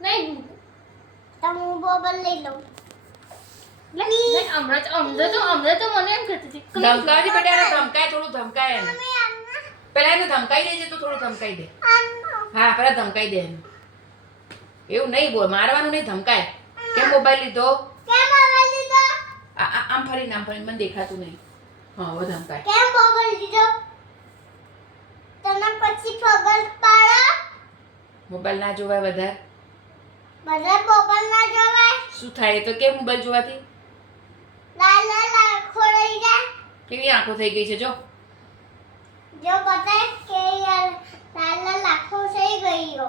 નહીં તો હું મોબાઈલ લઈ લઉં. હમણાં તો મને એમ કહેતી હતી ધમકાવજે બેટા, એને ધમકાય, થોડું ધમકાય એને. પેલા એને ધમકાઈ દેજે, તો થોડું ધમકાઈ દે. હા, પેલા ધમકાઈ દે એને. એવું નહીં બોલ, મારવાનું નહીં, ધમકાય. કેમ મોબાઈલ લીધો? કેમ મોબાઈલ લીધો? આમ ફરીને મને દેખાતું નહીં. હા, હવે ધમકાય. કેમ મોબાઈલ લીધો? તને પછી પગલ પાડો. મોબાઈલ ના જોવાય વધારે. બધા મોબાઈલ ના જોવાય. શું થાય તો કેમ મોબાઈલ જોવાથી? લાલ લાલ આંખો રહી જાય. કેવી આંખો થઈ ગઈ છે જો. જો બતાય કે યાર લાલ લાલ આંખો થઈ ગઈ હો.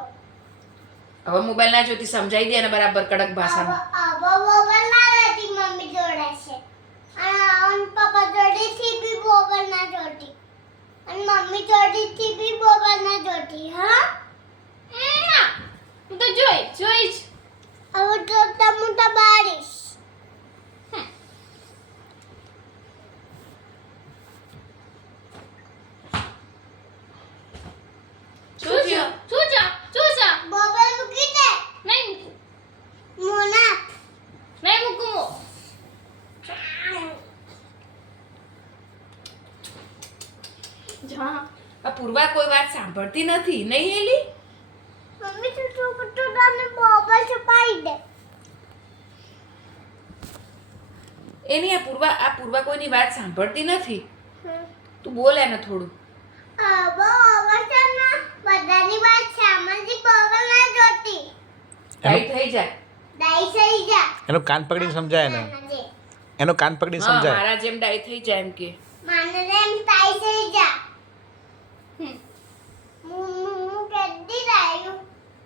હવે મોબાઈલ ના જોતી સમજાઈ દે અને બરાબર કડક ભાષામાં. अब मोबाइल ना रहती मम्मी जोड़े से और पापा जोड़ी थी भी मोबाइल ना जोड़ी और मम्मी जोड़ी थी भी मोबाइल ना जोड़ी हाँ હું તો જોઈ જ अब छोटा मोटा बारिश શું થયું? मोबाइल मुकी दे નહીં मोना મૂકું જા આ પૂર્વા કોઈ વાત સાંભળતી નથી નહીં એલી. मम्मी तो दाने मोबाइल छुपाई दे એની આ પૂર્વા કોઈની વાત સાંભળતી નથી. તું બોલ એને થોડું. अब अवसर बधानी बात सामाजिक मोबाइल ना जोती ડાઈ થઈ જાય. दाई सही जा એનો કાન પકડીને સમજાય ને, એનો કાન પકડીને હા, સમજાય. મારા જેમ ડાઈ થઈ જાય એમ કે. माने रेम ताई सही जा मुमु केदी रायू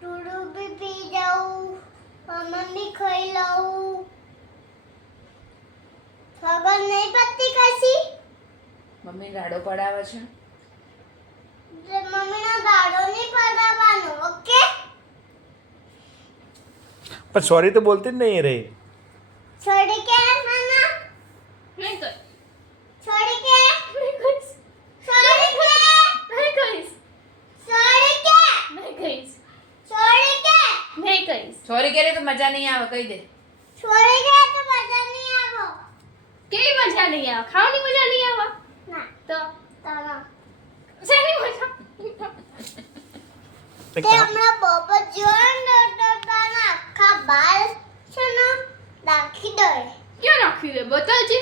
टूडू भी पी जाऊं मम्मी खाई लाऊं खबर नहीं पत्ती कैसी મમ્મી રાડો પડાવે છે. मम्मी ना गाड़ो नहीं पड़ावानो ओके પણ સોરી તો બોલતી જ નહીં રે. छोड़ के माना નહીં કર छोड़ के નહીં કહીશ छोड़ के નહીં કહીશ छोड़ के નહીં કહીશ छोड़ के નહીં કહીશ સોરી કરે તો મજા નહીં આવે, કહી દે. छोड़ के तो मजा नहीं आवो કેવી મજા નહીં આવે? ખાવાની મજા નહીં આવે ना તો तारा શેની મજા? તે તે હમણાં બપોર જોઈને તો તારા આખા બાલ છે ને રાખી દે ક્યાં નાખ્યું એ બતાવજે.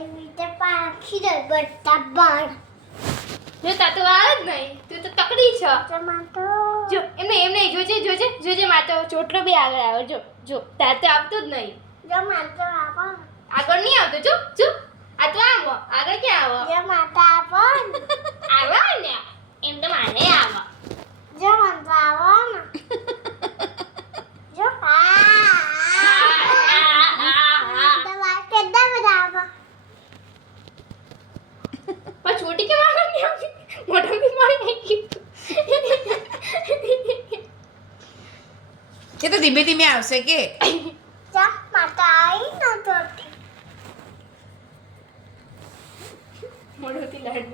એવી રીતે રાખી દે બધા બાળ જો તાતો વાર જ નહીં, તું તો તકડી છે. ટમાટો જો એમને જોજે માતો ચોટલો બી આગળ આવ્યો. જો તાર તો આવતો જ નહીં, જો માતો આપો આગળ નહીં આવતો. જો આ તો આવો, આગળ ક્યાં આવો? જો માતા આપો આવો ને એમ તો મારે આવો. જો માતા આપો ને જો દવા કેદા બધા આપો પણ છોટી કેમ આગળ નહીં આવતી? મોઢા બી મારી નાખી. એ તો ધીમે ધીમે આવશે કે. જો માતા આવી ન તોતી મોઢુંથી લાડ